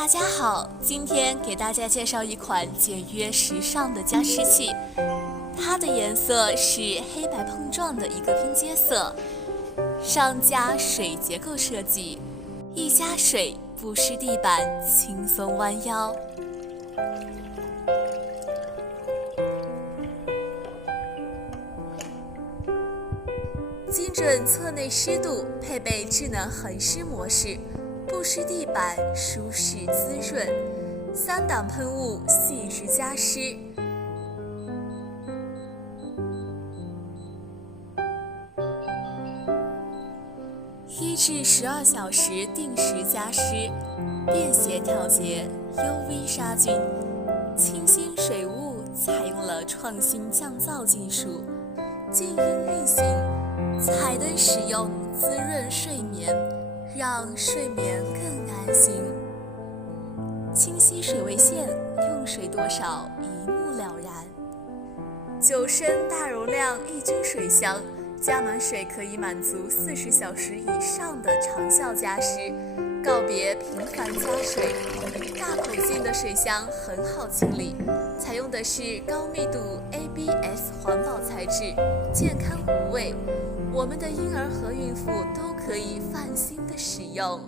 大家好，今天给大家介绍一款简约时尚的加湿器，它的颜色是黑白碰撞的一个拼接色，上加水结构设计，一加水不湿地板轻松弯腰。精准测内湿度，配备智能恒湿模式，不湿地板，舒适滋润，3档喷雾，细致加湿。1至12小时定时加湿，便携调节 UV 杀菌，清新水雾，采用了创新降噪技术，静音运行，彩灯使用滋润睡眠，让睡眠更安心。清晰水位线，用水多少一目了然。9升大容量抑菌水箱，加满水可以满足40小时以上的长效加湿，告别频繁加水。大口径的水箱很好清理，采用的是高密度 ABS 环保材质，健康无味，我们的婴儿和孕妇都可以放心的使用。